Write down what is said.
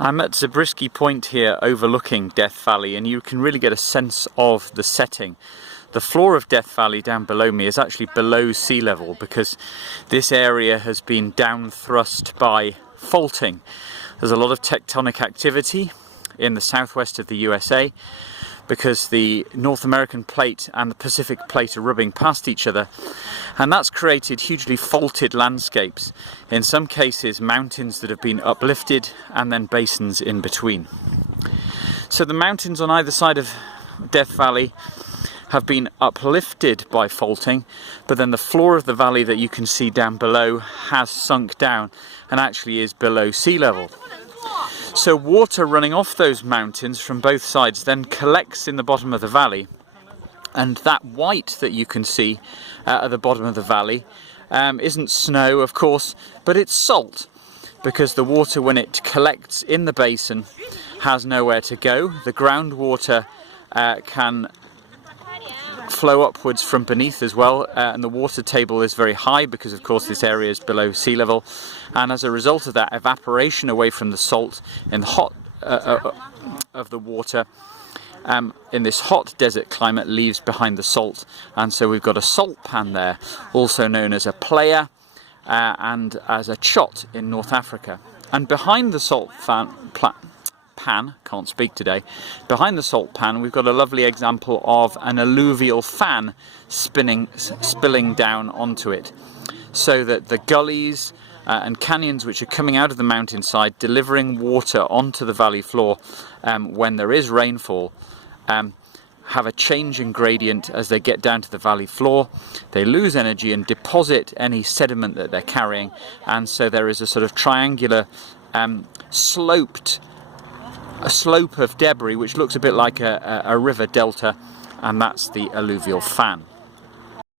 I'm at Zabriski Point here overlooking Death Valley, and you can really get a sense of the setting. The floor of Death Valley down below me is actually below sea level because this area has been down thrust by faulting. There's a lot of tectonic activity in the southwest of the USA because the North American plate and the Pacific plate are rubbing past each other, and that's created hugely faulted landscapes, in some cases mountains that have been uplifted and then basins in between. So the mountains on either side of Death Valley have been uplifted by faulting, but then the floor of the valley that you can see down below has sunk down and actually is below sea level. So water running off those mountains from both sides then collects in the bottom of the valley, and that white that you can see at the bottom of the valley isn't snow, of course, but it's salt, because the water, when it collects in the basin, has nowhere to go. The groundwater can flow upwards from beneath as well, and the water table is very high because of course this area is below sea level, and as a result of that, evaporation away from the salt in the hot of the water in this hot desert climate leaves behind the salt, and so we've got a salt pan there, also known as a playa and as a chot in North Africa. And behind the salt pan, can't speak today, behind the salt pan we've got a lovely example of an alluvial fan spilling down onto it, so that the gullies and canyons which are coming out of the mountainside delivering water onto the valley floor when there is rainfall have a change in gradient as they get down to the valley floor. They lose energy and deposit any sediment that they're carrying, and so there is a sort of triangular a slope of debris which looks a bit like a river delta, and that's the alluvial fan.